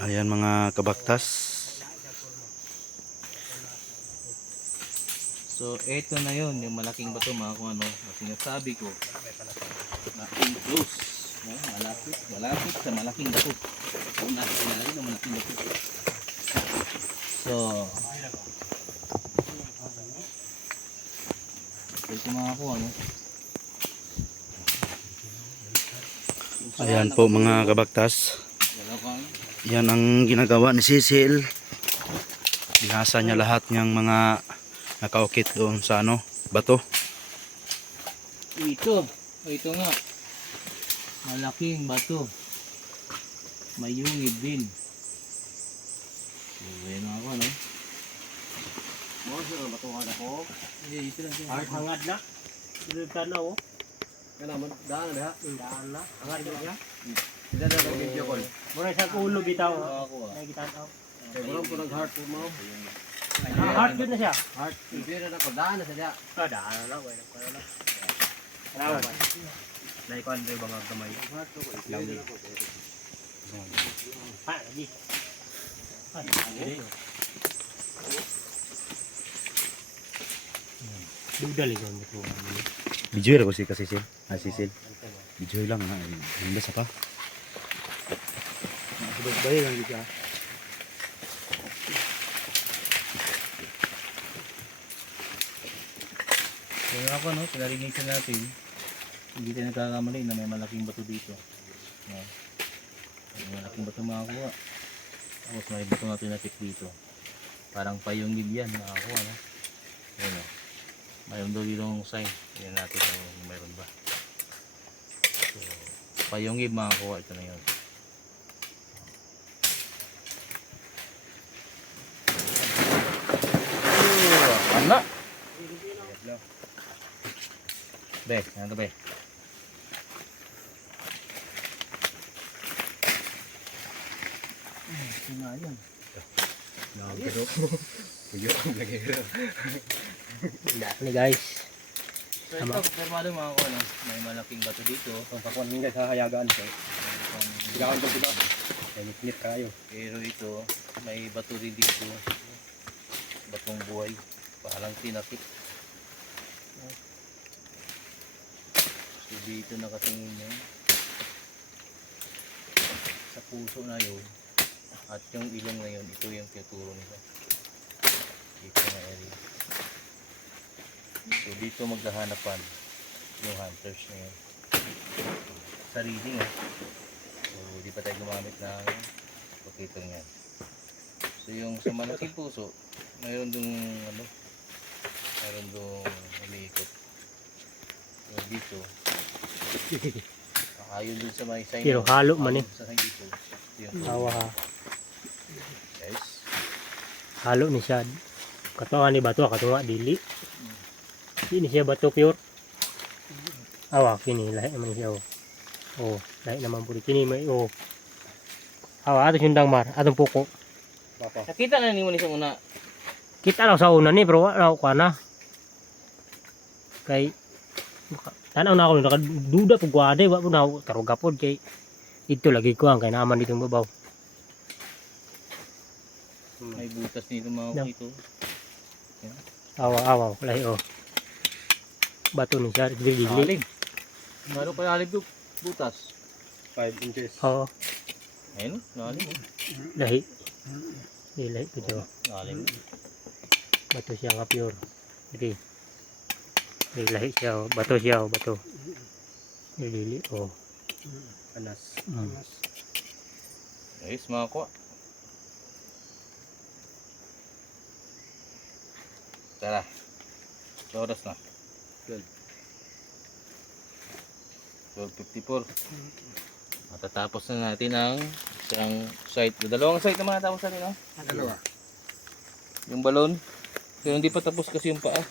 Ayan mga kabaktas. So ito na yun, yung malaking bato mga kung ano, na sinasabi ko na enclose. No? Malapit sa malaking bato. Kung nasa ilalim ng malaking bato. So ito mga kung ano. Ayan po mga kabaktas. Dalawang Yan ang ginagawa ni Cecil. Binasa niya lahat ng mga nakaukit doon sa bato. ito nga. Malaking bato. May yungib din. So yan ako no. Mo sa bato ka ko. Ito lang siya. Art hangad na. Dito na oh. Kana man daan na. Daan na. Hangad na. Sila na ang video call. Mura sa ulo bitaw. Ako Ay gitanaw. Kay mo po nag-heart po mo. Heart Heart yun na siya. Heart. Hindi na ko daan na siya. Daan na lang, wala ko na. Salamat ba? Dai ko andre ba magkamay. Heart ko islawi. Pa, di. Ay, dudal ikaw nito. Video ko si Cecil. Cecil. Video lang ha. Hindi sa pa. Bayi lang dito. Kaya ako no, pinarinig sa natin, hindi tayo nagkakamali na may malaking bato dito. No? May malaking bato makakuha. Tapos may bato na tinapik dito. Parang payungib yan makakuha. No? Ayan o. Mayroon daw dito ng sign. Tignan natin kung mayroon ba. So, payungib makakuha. Ito na yun. Ano? Be, ano be? Sinayan. Nagiro. Puyo ang nagiro. Ni guys. So ito, confirmado mga ko, no? May malaking bato dito. Kung kakuan nga sa hayagaan ko. Sigawan ko dito. Ay nit kayo. Pero ito, may bato rin dito. Batong buhay. Parang tinakip. So dito nakatingin yun. Sa puso na yun. At yung ilong na yun, ito yung tinuturo nila. Dito na area. So dito maghahanapan yung hunters na yun. Sarili nga. So di pa tayo gumamit ng locator yan. So yung sa malaking puso, mayroon dong mayroon dong umiikot. So dito, ayun dun sa may sign. Pero halo man eh. Sa sign dito. Yung Tawa ha. guys. Halo ni siya. Katunga ni bato, katunga dili. Ini siya bato pure. Awa kini lahi naman siya oh. Oh, lahi naman puro kini may oh. Awa ato sundang mar, atong puko. Nakita na ni mo ni sa una. Kita lang sa una ni pero wala ko na. Kay tanaw na ako nakaduda pug wade wa po na taruga pod kay ito lagi ko ang kay naman ditong babaw. May butas dito mga No. ito. Awa lahi oh. Bato ni siya dili. Lalim. Lalo pa lalim yung butas. 5 inches. Oo, Ayun, lalim. lahi. Lahi ito. Lalim. Bato siya nga pure. Dili. Lahi siya oh. Bato siya oh, bato. Dili oh. Anas. Guys, mga kuha. Tara. Sa oras na. 12:54. Matatapos na natin ang isang site. Dalawang site na matapos natin, no? Dalawa. Yung balon. Pero hindi pa tapos kasi yung paa.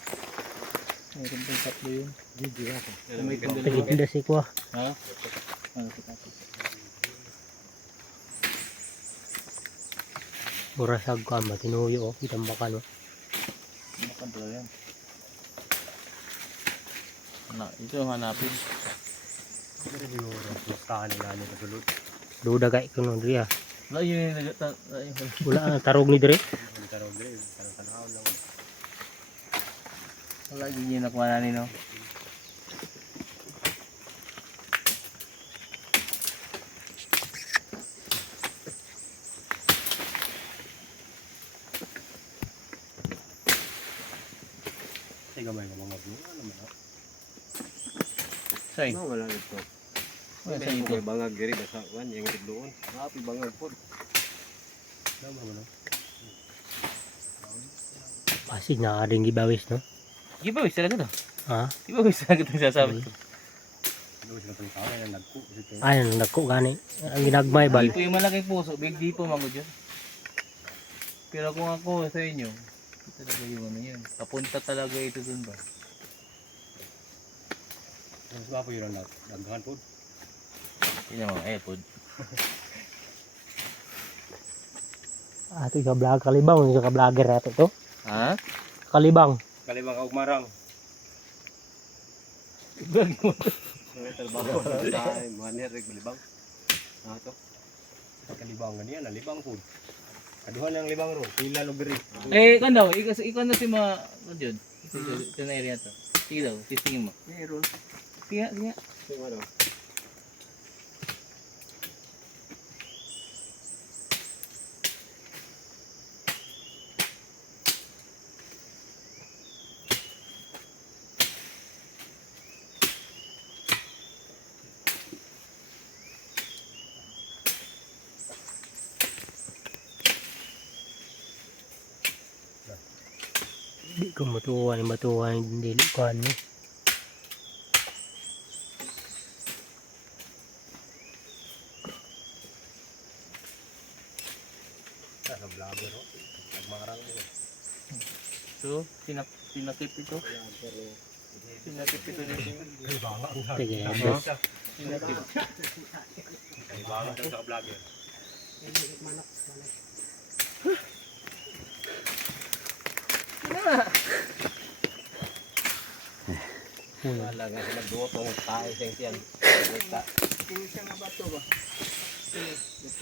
Mayroon pang tatlo yun. Video ako. May Pagkita si ko. ha? Ano kita? Mura sa gama tinuyo oh, itambakan oh. Makan pala yan. Ito yung hanapin. Duda kay kuno dia. Wala yun yung Wala ang tarog ni dire. wala yun yung nakuha na no. Say, Wala ito. wala sa ito. May bangag diri basta wan yang tidloon. Happy bangag pod. Pasig na ading gibawis no. Gibawis talaga to. Ha? Gibawis talaga itong sasabi ko. Ay, nagko gani. Ang ginagmay bal. Di po yung malaking puso, big di po mga dyan. Pero kung ako sa inyo, ito talaga yung ano yun. Papunta talaga ito dun ba? Yun ang mga airpod. Ato ka vlog kalibang sa ka vlogger nato to. Ha? Kalibang. Kalibang og marang. Vlog mo. Trabaho sa manher reg balibang. Ato. Kalibang ganiyan, libang pod. Kaduhan lang libang ro, pila log diri. Eh, kan daw, ikaw na si mga, ano dyan? Ito na area to. Sige daw, testingin mo. Meron. Sige, sige. Sino ano? Di ko matuwan dili ko ano. Sa vlogger ro. Nagmarang ito. So, sinakip ito. Sinakip ito nito. Sige. Sinakip. Kalibang sa vlogger. Wala nga sila duwa tong tayo sa yan.